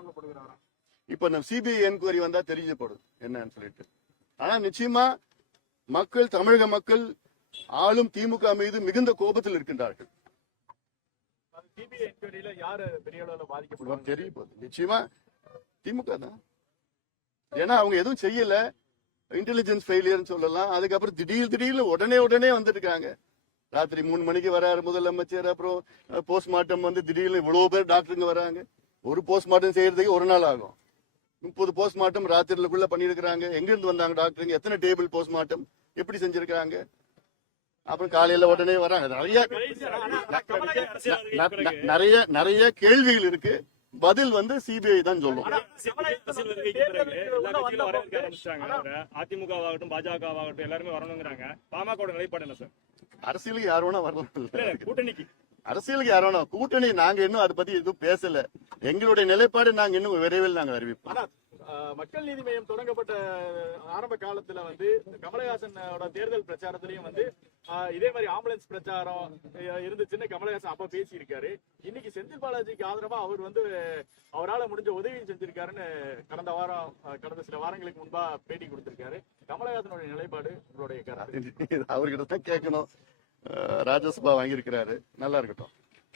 வாங்கப்படுகிறாரா? இப்ப நம்ம CBI enquiry வந்தா தெரியப்படும் என்னன்னு சொல்லிட்டு. ஆனா நிச்சயமா மக்கள், தமிழக மக்கள் ஆளும் திமுக மீது மிகுந்த கோபத்தில் இருக்கின்றார்கள். சிபிஐ என்கொயரியில யாரு பெரிய அளவுல பாதிக்கப்படுவாங்க? தெரிய போகுது. நிச்சயமா திமுக தான். ஏன்னா அவங்க எதுவும் செய்யல, இன்டெலிஜென்ஸ் ஃபெயிலியர்னு சொல்லலாம். அதுக்கப்புறம் திடீர்னு உடனே வந்திருக்காங்க. ராத்திரி 3 மணிக்கு வராரு முதலமைச்சர். அப்புறம் போஸ்ட்மார்ட்டம் வந்து திடீர்னு இவ்வளவு பேர் டாக்டருங்க வராங்க. ஒரு போஸ்ட்மார்ட்டம் செய்யறதுக்கு ஒரு நாள் ஆகும். 30 போஸ்ட்மார்ட்டம் ராத்திரிக்குள்ள பண்ணிருக்காங்க. எங்க இருந்து வந்தாங்க டாக்டருங்க? எத்தனை டேபிள் போஸ்ட்மார்ட்டம் எப்படி செஞ்சிருக்காங்க? அப்புறம் காலையில உடனே வராங்க. நிறைய கேள்விகள் இருக்கு. பதில் வந்து சிபிஐ தான் சொல்லும். அதிமுகவாகட்டும் பாஜகவாகட்டும் எல்லாருமே வரணுங்கிறாங்க. பாமக நிலைப்பாடு என்ன சார்? அரசியலுக்கு யார் வேணா வரலாம். கூட்டணிக்கு அரசியலுக்கு யார் வேணா கூட்டணி. நாங்க இன்னும் அதை பத்தி எதுவும் பேசல. எங்களுடைய நிலைப்பாடு நாங்க இன்னும் விரைவில் நாங்க அறிவிப்போம். மக்கள் நீதி மையம் தொடங்கப்பட்ட ஆரம்ப காலத்துல வந்து கமலஹாசனோட தேர்தல் பிரச்சாரத்திலையும் வந்து இதே மாதிரி ஆம்புலன்ஸ் பிரச்சாரம் இருந்துச்சுன்னு கமலஹாசன் அப்ப பேசி இருக்காரு. இன்னைக்கு செந்தில் பாலாஜிக்கு ஆதரவா அவர் வந்து அவரால் முடிஞ்ச உதவி செஞ்சிருக்காருன்னு கடந்த சில வாரங்களுக்கு முன்பா பேட்டி கொடுத்திருக்காரு. கமலஹாசனுடைய நிலைப்பாடு உங்களுடைய கருத்து? அவர்கிட்ட தான் கேட்கணும். ராஜ்யசபா வாங்கியிருக்கிறாரு, நல்லா இருக்கட்டும்.